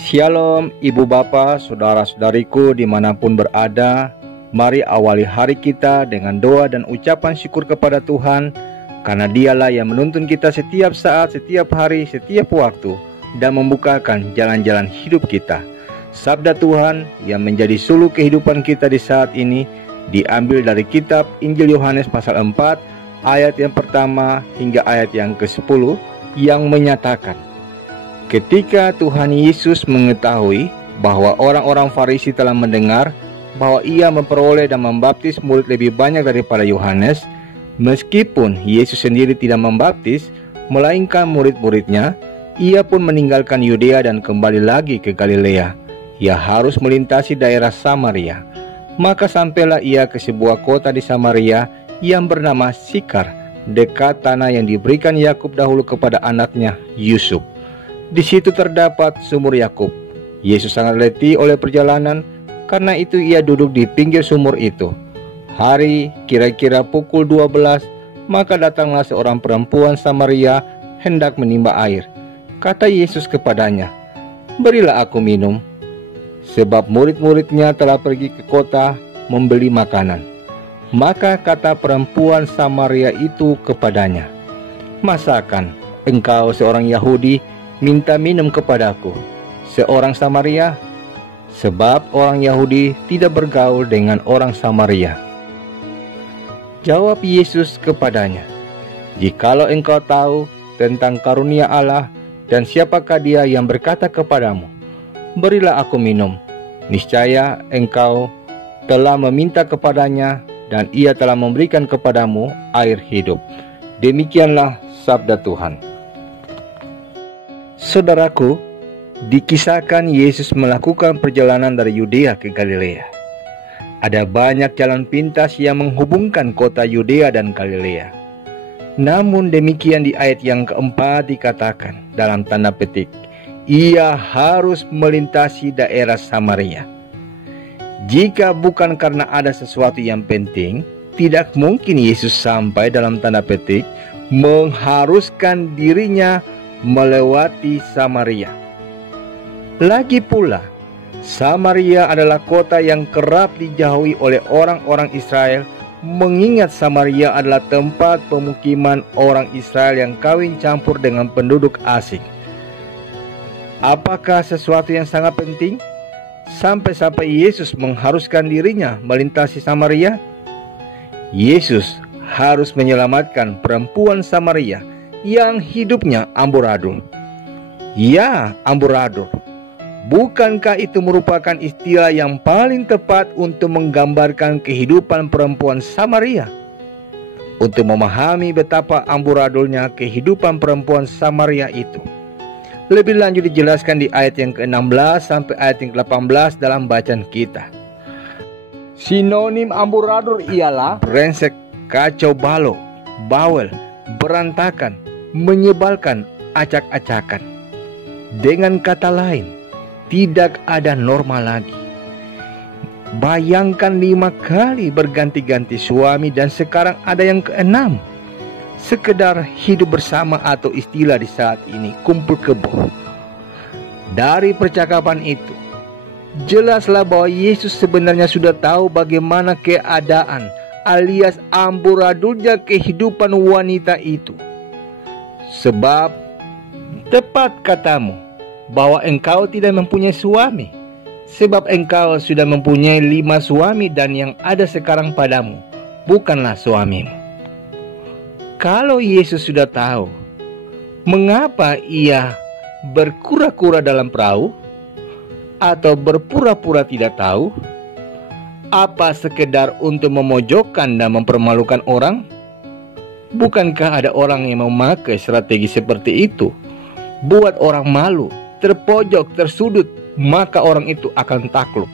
Shalom ibu bapak, saudara-saudariku dimanapun berada. Mari awali hari kita dengan doa dan ucapan syukur kepada Tuhan, karena dialah yang menuntun kita setiap saat, setiap hari, setiap waktu, dan membukakan jalan-jalan hidup kita. Sabda Tuhan yang menjadi suluh kehidupan kita di saat ini diambil dari kitab Injil Yohanes pasal 4 ayat yang pertama hingga ayat yang ke-10 yang menyatakan, ketika Tuhan Yesus mengetahui bahwa orang-orang Farisi telah mendengar bahwa ia memperoleh dan membaptis murid lebih banyak daripada Yohanes, meskipun Yesus sendiri tidak membaptis, melainkan murid-muridnya, ia pun meninggalkan Yudea dan kembali lagi ke Galilea. Ia harus melintasi daerah Samaria. Maka sampailah ia ke sebuah kota di Samaria yang bernama Sikar, dekat tanah yang diberikan Yakub dahulu kepada anaknya Yusuf. Di situ terdapat sumur Yakub. Yesus sangat letih oleh perjalanan, karena itu ia duduk di pinggir sumur itu. Hari kira-kira pukul 12, maka datanglah seorang perempuan Samaria hendak menimba air. Kata Yesus kepadanya, "Berilah aku minum," sebab murid-muridnya telah pergi ke kota membeli makanan. Maka kata perempuan Samaria itu kepadanya, "Masakan engkau seorang Yahudi minta minum kepadaku, seorang Samaria?" Sebab orang Yahudi tidak bergaul dengan orang Samaria. Jawab Yesus kepadanya, "Jikalau engkau tahu tentang karunia Allah dan siapakah dia yang berkata kepadamu, 'Berilah aku minum,' niscaya engkau telah meminta kepadanya dan ia telah memberikan kepadamu air hidup." Demikianlah sabda Tuhan. Saudaraku, dikisahkan Yesus melakukan perjalanan dari Yudea ke Galilea. Ada banyak jalan pintas yang menghubungkan kota Yudea dan Galilea. Namun demikian di ayat yang keempat dikatakan dalam tanda petik, ia harus melintasi daerah Samaria. Jika bukan karena ada sesuatu yang penting, tidak mungkin Yesus sampai dalam tanda petik mengharuskan dirinya melewati Samaria. Lagi pula, Samaria adalah kota yang kerap dijauhi oleh orang-orang Israel, mengingat Samaria adalah tempat pemukiman orang Israel yang kawin campur dengan penduduk asing. Apakah sesuatu yang sangat penting sampai-sampai Yesus mengharuskan dirinya melintasi Samaria? Yesus harus menyelamatkan perempuan Samaria yang hidupnya amburadul. Ya, amburadul. Bukankah itu merupakan istilah yang paling tepat untuk menggambarkan kehidupan perempuan Samaria? Untuk memahami betapa amburadulnya kehidupan perempuan Samaria itu, lebih lanjut dijelaskan di ayat yang ke-16 sampai ayat yang ke-18 dalam bacaan kita. Sinonim amburadul ialah brengsek, kacau balau, bawel, berantakan, menyebalkan, acak-acakan. Dengan kata lain, tidak ada normal lagi. Bayangkan 5 kali berganti-ganti suami dan sekarang ada yang ke-6. Sekedar hidup bersama atau istilah di saat ini kumpul kebo. Dari percakapan itu, jelaslah bahwa Yesus sebenarnya sudah tahu bagaimana keadaan alias amburadulnya kehidupan wanita itu. Sebab tepat katamu bahwa engkau tidak mempunyai suami, sebab engkau sudah mempunyai 5 suami dan yang ada sekarang padamu bukanlah suamimu. Kalau Yesus sudah tahu, mengapa ia berkura-kura dalam perahu? Atau berpura-pura tidak tahu? Apa sekedar untuk memojokkan dan mempermalukan orang? Bukankah ada orang yang memakai strategi seperti itu? Buat orang malu, terpojok, tersudut, maka orang itu akan takluk.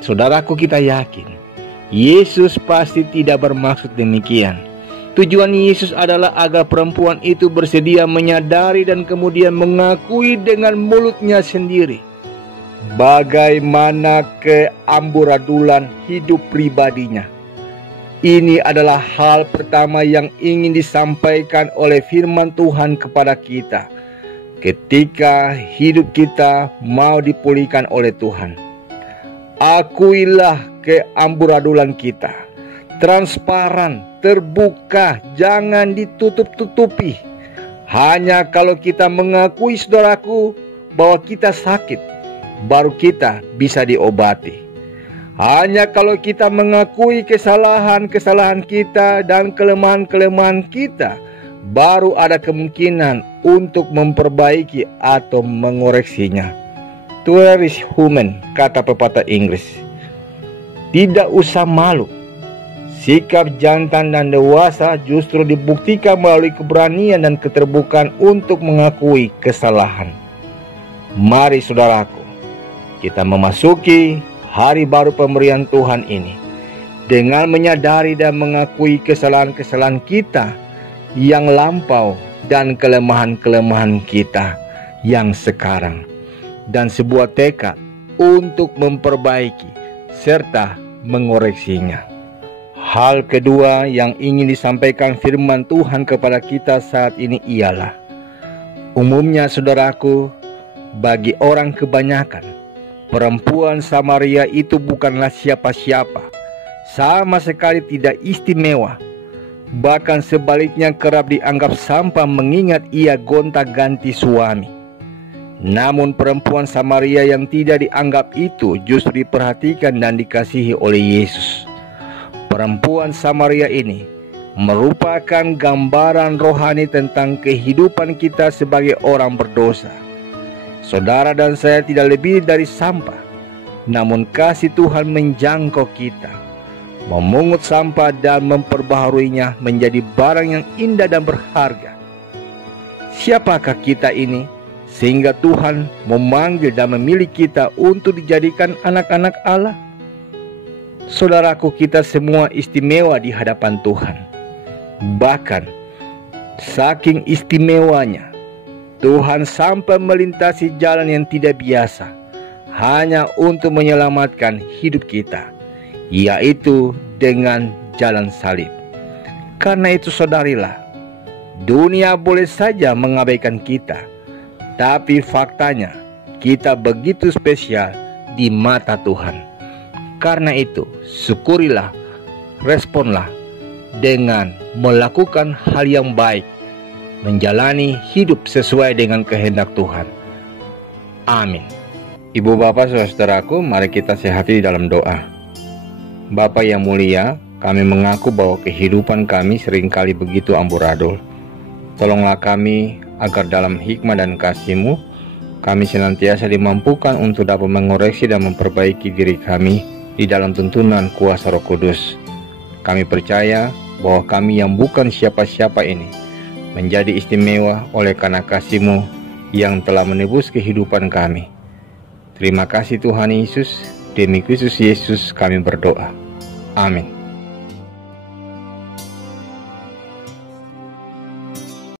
Saudaraku, kita yakin Yesus pasti tidak bermaksud demikian. Tujuan Yesus adalah agar perempuan itu bersedia menyadari dan kemudian mengakui dengan mulutnya sendiri bagaimana keamburadulan hidup pribadinya. Ini adalah hal pertama yang ingin disampaikan oleh firman Tuhan kepada kita. ketika hidup kita mau dipulihkan oleh Tuhan. Akuilah keamburadulan kita, transparan, terbuka, jangan ditutup-tutupi. Hanya kalau kita mengakui, saudaraku, bahwa kita sakit, baru kita bisa diobati. Hanya kalau kita mengakui kesalahan-kesalahan kita dan kelemahan-kelemahan kita, baru ada kemungkinan untuk memperbaiki atau mengoreksinya. To err is human, kata pepatah Inggris. Tidak usah malu. Sikap jantan dan dewasa justru dibuktikan melalui keberanian dan keterbukaan untuk mengakui kesalahan. Mari saudaraku, kita memasuki hari baru pemberian Tuhan ini dengan menyadari dan mengakui kesalahan-kesalahan kita yang lampau dan kelemahan-kelemahan kita yang sekarang, dan sebuah tekad untuk memperbaiki serta mengoreksinya. Hal kedua yang ingin disampaikan firman Tuhan kepada kita saat ini ialah, umumnya saudaraku, bagi orang kebanyakan, perempuan Samaria itu bukanlah siapa-siapa, sama sekali tidak istimewa. Bahkan sebaliknya kerap dianggap sampah mengingat ia gonta-ganti suami. Namun perempuan Samaria yang tidak dianggap itu justru diperhatikan dan dikasihi oleh Yesus. Perempuan Samaria ini merupakan gambaran rohani tentang kehidupan kita sebagai orang berdosa. Saudara dan saya tidak lebih dari sampah, namun kasih Tuhan menjangkau kita, memungut sampah dan memperbaharuinya menjadi barang yang indah dan berharga. Siapakah kita ini sehingga Tuhan memanggil dan memilih kita untuk dijadikan anak-anak Allah? Saudaraku, kita semua istimewa di hadapan Tuhan. Bahkan saking istimewanya, Tuhan sampai melintasi jalan yang tidak biasa hanya untuk menyelamatkan hidup kita, yaitu dengan jalan salib. Karena itu saudarilah, dunia boleh saja mengabaikan kita, tapi faktanya kita begitu spesial di mata Tuhan. Karena itu syukurilah, responlah dengan melakukan hal yang baik, menjalani hidup sesuai dengan kehendak Tuhan. Amin. Ibu bapak saudaraku, mari kita sehati di dalam doa. Bapa yang mulia, kami mengaku bahwa kehidupan kami seringkali begitu amburadul. Tolonglah kami agar dalam hikmah dan kasih-Mu, kami senantiasa dimampukan untuk dapat mengoreksi dan memperbaiki diri kami di dalam tuntunan kuasa Roh Kudus. Kami percaya bahwa kami yang bukan siapa-siapa ini menjadi istimewa oleh karena kasih-Mu yang telah menebus kehidupan kami. Terima kasih Tuhan Yesus, demi Kristus Yesus kami berdoa. Amin.